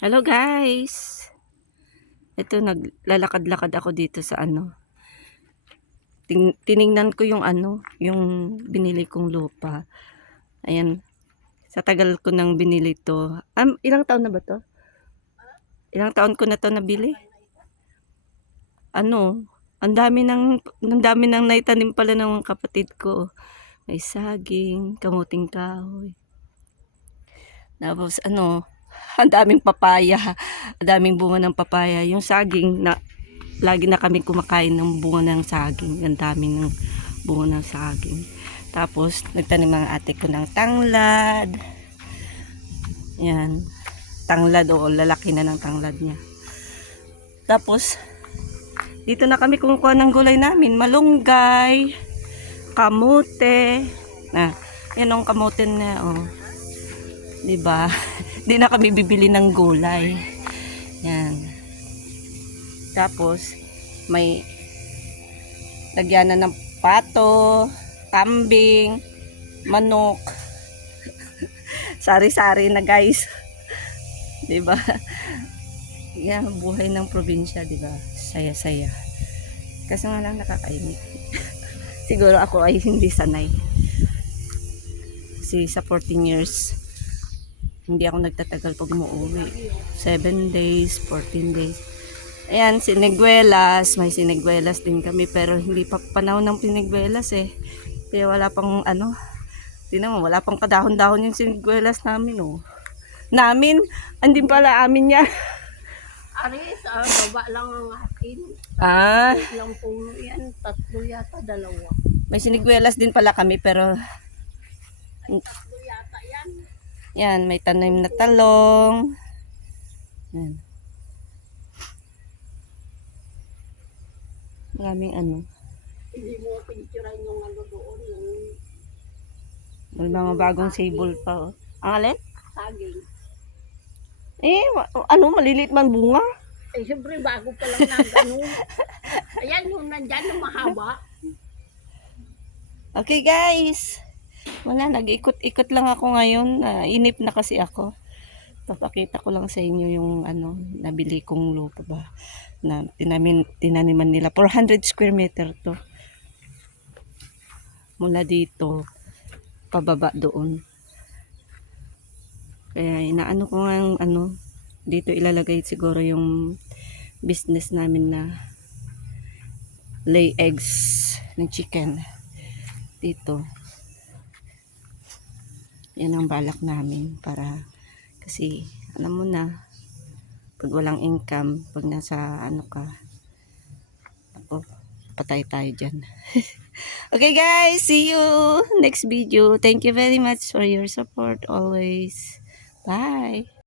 Hello guys! Ito, naglalakad-lakad ako dito sa ano. Tiningnan ko yung ano, yung binili kong lupa. Ayan. Sa tagal ko nang binili to. Ilang taon na ba to? Ilang taon ko na to nabili? Ano, ang dami nang naitanim pala ng kapatid ko. May saging, kamuting kahoy. Tapos ano, ang daming papaya. Ang daming bunga ng papaya. Yung saging na lagi na kami kumakain ng bunga ng saging. Ang daming ng bunga ng saging. Tapos nagtanim ang ate ko ng tanglad. Yan. Tanglad o lalaki na ng tanglad niya. Tapos dito na kami kumukuha ng gulay namin. Malunggay, kamote. Yan ang kamote na oh. 'Di ba? Di na kami bibili ng gulay. Yan. Tapos may lagyanan ng pato, kambing, manok. Sari-sari na guys. 'Di ba? Yan buhay ng probinsya, 'di ba? Saya-saya. Kasi nga lang nakakainit. Siguro ako ay hindi sanay. Kasi sa 14 years hindi ako nagtatagal pag umuwi. 7 days, 14 days. Ayan, siniguelas. May siniguelas din kami. Pero hindi pa panahon ng siniguelas eh. Kaya wala pang ano. Tingnan mo, wala pang kadahon-dahon yung siniguelas namin oh. Namin? Hindi pala amin yan. Aris, baba lang ang akin. Ilang puno yan. 3 yata, 2. May siniguelas din pala kami pero 3 yata yan. yan, may tanim na talong. Yan. Maraming ano. Hindi mo picturean yung ano doon, yung May mga bagong sable pa oh. Ang alin? saging. Ano, maliliit man bunga. Eh, siyempre bago pa lang na gano'n. Ayan yung nandyan na mahaba. Okay guys. Wala, nag-ikot-ikot lang ako ngayon. Inip na kasi ako. Papakita ko lang sa inyo yung ano, nabili kong lupa ba. Na tinaniman nila. 400 square meter to. Mula dito, pababa doon. Kaya inaano ko nga ano, dito ilalagay siguro yung business namin na lay eggs ng chicken. Dito. Yan ang balak namin para kasi alam mo na pag walang income, pag nasa ano ka, ako, patay tayo dyan. Okay guys, see you next video. Thank you very much for your support always. Bye!